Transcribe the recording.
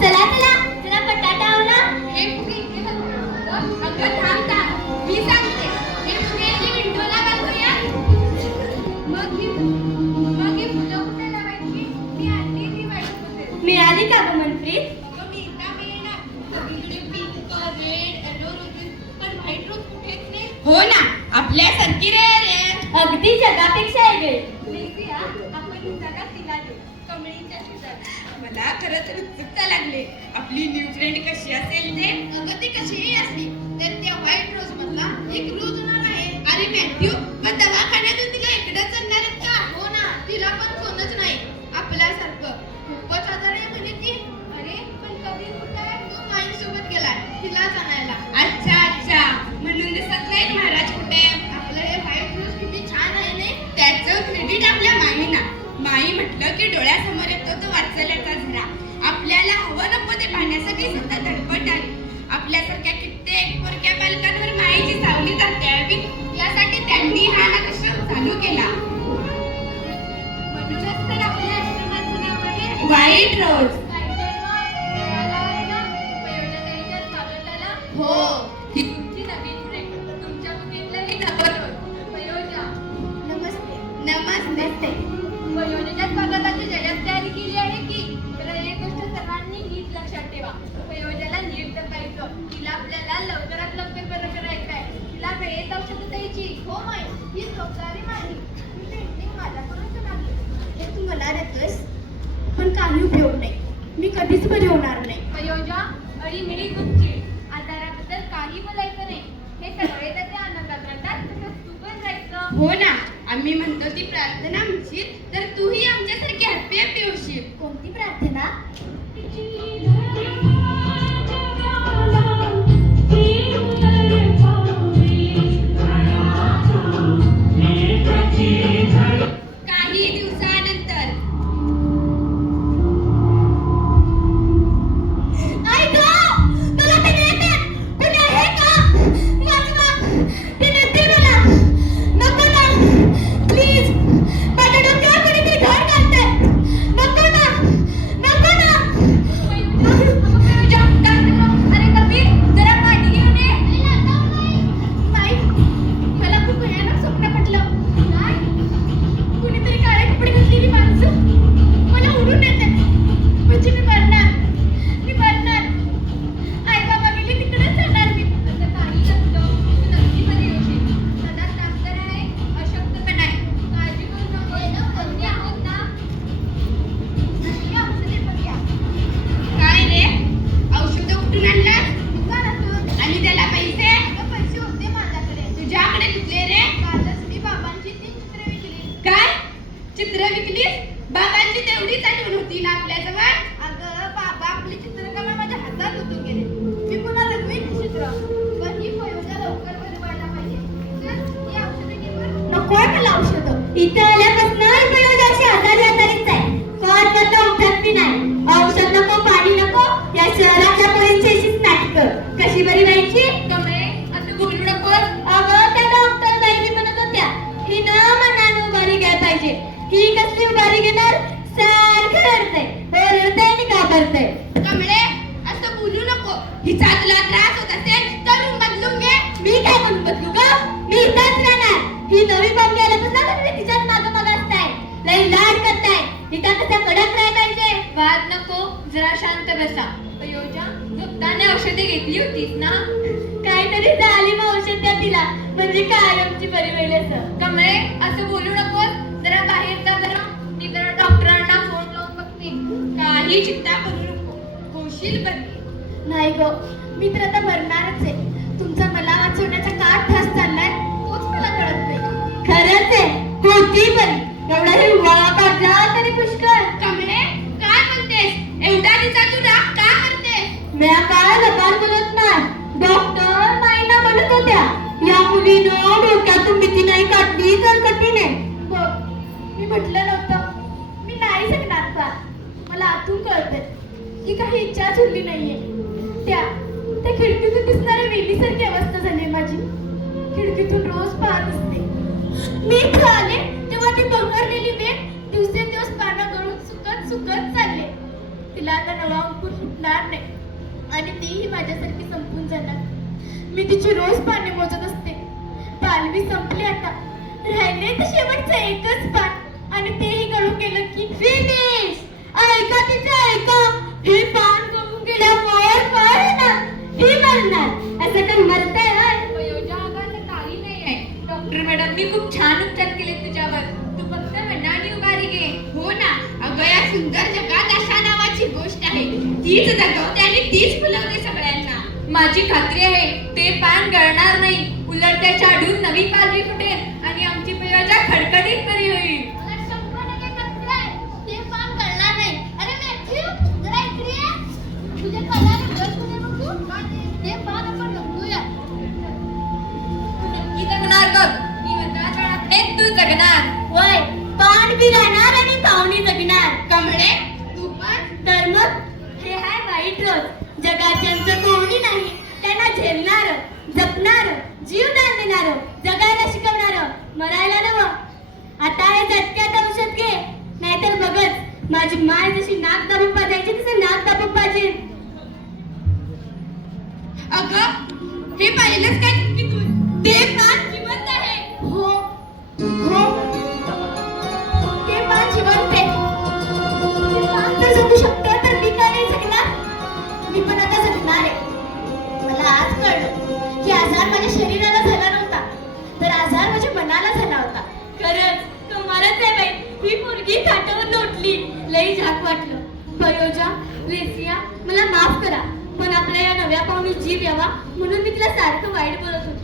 चला चला चला बटाटा आणा हे. अगं. मी सांगते. हे विंडोला घालूया. मग ही मग ही फुलं कुठे लावायची? मी आणली ती. मिळाली का ग मंत्री अगं मी इथं मिळणार. सगळीकडे pink, red, yellow roses. पण white rose कुठेच नाही. हो ना आपल्यासारखी रे रे अगदी जगापेक्षा वेगळे कमळीच्या शेजारी. मला खरंच उत्सुकता लागली. आपली न्यू फ्रेंड कशी असेल ते? अगं ती कशीही असली? तर त्या व्हाईट रोज मधला एक रोज होणार आहे. अरे मॅथ्यू पण त्याला मला देतोस पण काही उपयोग नाही. मी कधीच बरी होणार नाही. वयोजा अळीमिळी तुमची आजाराबद्दल काही बोलायचं नाही. हे सगळे त्याच्या आनंदात राहतात. तसंच तू पण राहायचं हो ना. आम्ही म्हणतो ती प्रार्थना म्हणशील जरा बसा वयोजा झोपताना औषधे घेतली होतीस ना? काहीतरी झाली मग औषध द्या तिला. म्हणजे कायमची बरी होईल असं? कमळे असं बोलू नकोस. जरा बाहेर जा बरं मी जरा डॉक्टरांना फोन लावून बघते. काही चिंता करू नको. होशील बरी नाही ग मी तर आता मरणारच आहे. तुमचा मला वाचवण्याचा का ठास चाललाय? तोच मला कळत नाही. खरंच आहे. होती बरी एवढा हिरवा काढला तरी पुष्कळ. कमळे काय बोलतेस? एवढा तिचा त्या म्या काय लबाड बोलत नाही. डॉक्टर माईना म्हणत होत्या या मुलीनं डोक्यातून भीती नाही काढली तर कठीण आहे. बघ मी म्हटलं नव्हतं. मी नाही सांगणार का? मला आतून कळतंय की काही इच्छा उरली नाहीये. त्या त्या खिडकीतून दिसणाऱ्या वेलीसारखी अवस्था झाली माझी. खिडकीतून रोज पाहत असते. मी इथं आले तेव्हा ती बंगरलेली वेल दिवसेंदिवस पानं गळून सुकत सुकत चालले. तिला आता नवा अंकुर सुटणार नाही. आणि तीही माझ्यासारखी संपून जाणार. मी तिची रोज पाणी मोजत असते. पालवी संपली आता. राहिले तर शेवटचं एकच पान. आणि तेही गळून गेलं की फिनिश! ऐका तिचं ऐका. हे पान गळून गेल्यावर काय ना? ही मरणार. असं का मरतंय होय? वयोजा काही नाही आहे डॉक्टर मॅडम मी खूप छान उपचार केले तुझ्यावर. तू फक्त मनाने उभारी घे. हो ना? अगं या सुंदर जगात आहे. तीच जगवते आणि तीच फुलवते सगळ्यांना. माझी खात्री आहे ते पान गळणार नाही. उलट त्याच्या आडून नवी पालवी फुटेल आणि आमची वयोजा खडखडीत बरी होईल. नक्की जगणार बघ. मी तू जगणार. होय पान बी वाईट रोज कोणी नाही त्यांना झेलणार जपणार जीवदान देणार जगायला शिकवणार मरायला नवं. आता हे झटक्यात औषध घे नाहीतर बघत माझी माय जशी नाक दाबून पाजायची तसं नाक दाबून पाहिजे अगं हे पाहिलंच काय मनाला झाला होता खरंच कमालच आहे बाई ही मुलगी थाटावर लोटली. लई झाक वाटलं. बयोजा लेसिया मला माफ करा पण आपल्या या नव्या पाहुणी जीव यावा म्हणून मी तिला सारखं वाईट बोलत होते.